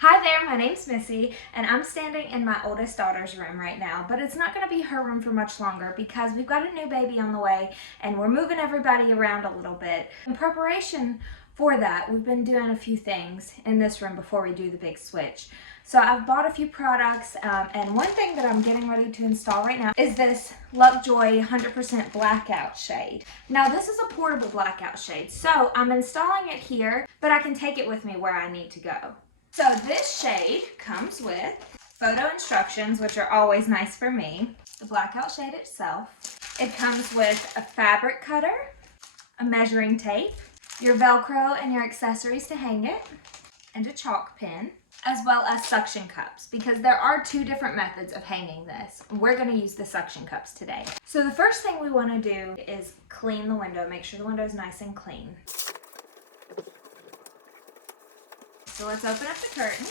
Hi there, my name's Missy, and I'm standing in my oldest daughter's room right now, but it's not going to be her room for much longer because we've got a new baby on the way and we're moving everybody around a little bit. In preparation for that, we've been doing a few things in this room before we do the big switch. So I've bought a few products, and one thing that I'm getting ready to install right now is this Lovejoy 100% Blackout shade. Now this is a portable blackout shade, so I'm installing it here, but I can take it with me where I need to go. So this shade comes with photo instructions, which are always nice for me. The blackout shade itself. It comes with a fabric cutter, a measuring tape, your Velcro and your accessories to hang it, and a chalk pen, as well as suction cups, because there are two different methods of hanging this. We're going to use the suction cups today. So the first thing we want to do is clean the window, make sure the window is nice and clean. So let's open up the curtain.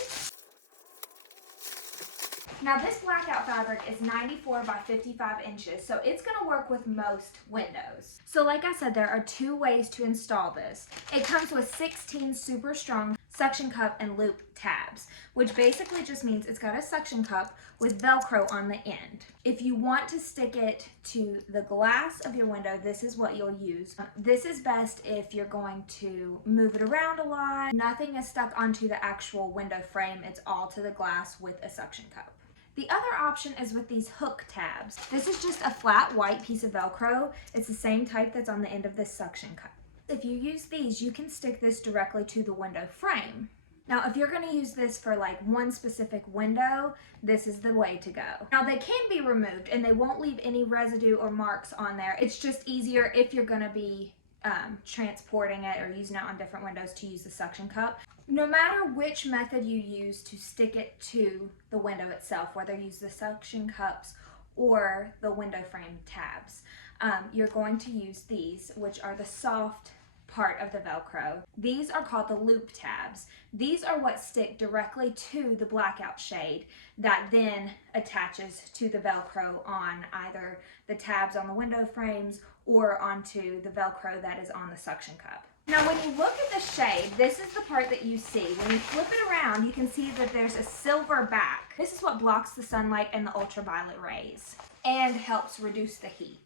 Now this blackout fabric is 94 by 55 inches, so it's going to work with most windows. So like I said, there are two ways to install this. It comes with 16 super strong suction cup and loop tabs, which basically just means it's got a suction cup with Velcro on the end. If you want to stick it to the glass of your window, this is what you'll use. This is best if you're going to move it around a lot. Nothing is stuck onto the actual window frame. It's all to the glass with a suction cup. The other option is with these hook tabs. This is just a flat white piece of Velcro. It's the same type that's on the end of this suction cup. If you use these, you can stick this directly to the window frame. Now, if you're going to use this for like one specific window, this is the way to go. Now, they can be removed and they won't leave any residue or marks on there. It's just easier if you're going to be transporting it or using it on different windows to use the suction cup. No matter which method you use to stick it to the window itself, whether you use the suction cups or the window frame tabs, you're going to use these, which are the soft part of the Velcro. These are called the loop tabs. These are what stick directly to the blackout shade that then attaches to the Velcro on either the tabs on the window frames or onto the Velcro that is on the suction cup. Now when you look at the shade, this is the part that you see. When you flip it around, you can see that there's a silver back. This is what blocks the sunlight and the ultraviolet rays and helps reduce the heat.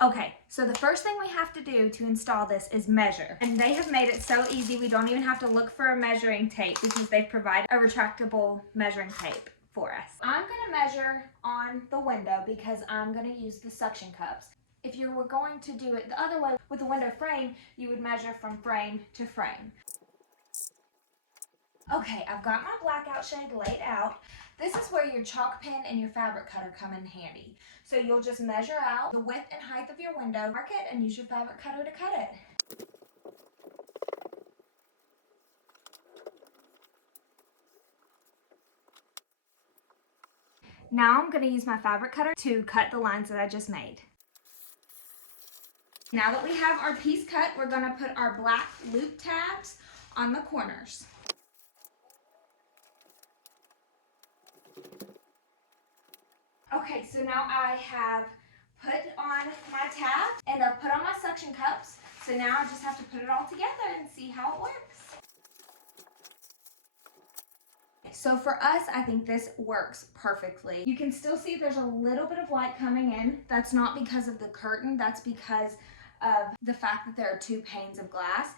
Okay, so the first thing we have to do to install this is measure. And they have made it so easy, we don't even have to look for a measuring tape because they've provided a retractable measuring tape for us. I'm gonna measure on the window because I'm gonna use the suction cups. If you were going to do it the other way with the window frame, you would measure from frame to frame. Okay, I've got my blackout shade laid out. This is where your chalk pen and your fabric cutter come in handy. So you'll just measure out the width and height of your window, mark it, and use your fabric cutter to cut it. Now I'm going to use my fabric cutter to cut the lines that I just made. Now that we have our piece cut, we're going to put our black loop tabs on the corners. Okay, so now I have put on my tab and I've put on my suction cups. So now I just have to put it all together and see how it works. So for us, I think this works perfectly. You can still see there's a little bit of light coming in. That's not because of the curtain, that's because of the fact that there are two panes of glass.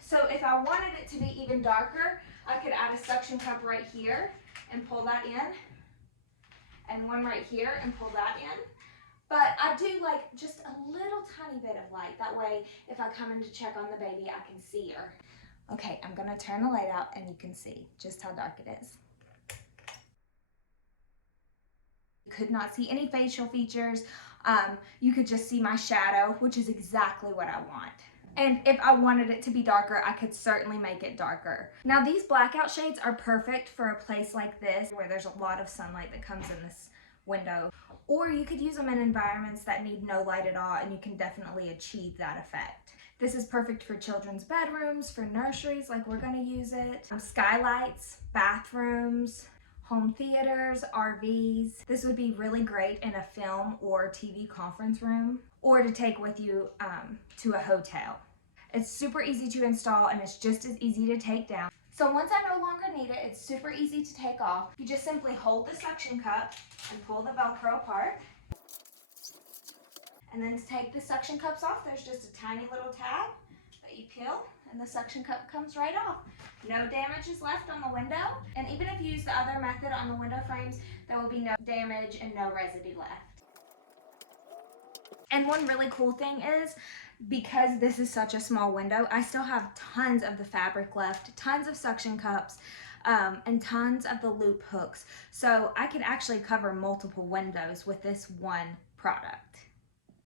So if I wanted it to be even darker, I could add a suction cup right here and pull that in, and one right here and pull that in. But I do like just a little tiny bit of light. That way, if I come in to check on the baby, I can see her. Okay, I'm gonna turn the light out and you can see just how dark it is. You could not see any facial features. You could just see my shadow, which is exactly what I want. And if I wanted it to be darker, I could certainly make it darker. Now these blackout shades are perfect for a place like this where there's a lot of sunlight that comes in this window. Or you could use them in environments that need no light at all and you can definitely achieve that effect. This is perfect for children's bedrooms, for nurseries like we're gonna use it, skylights, bathrooms, home theaters, RVs. This would be really great in a film or TV conference room or to take with you to a hotel. It's super easy to install and it's just as easy to take down. So once I no longer need it, it's super easy to take off. You just simply hold the suction cup and pull the Velcro apart. And then to take the suction cups off, there's just a tiny little tab that you peel and the suction cup comes right off. No damage is left on the window. And even if you use the other method on the window frames, there will be no damage and no residue left. And one really cool thing is, because this is such a small window, I still have tons of the fabric left, tons of suction cups, and tons of the loop hooks. So I could actually cover multiple windows with this one product.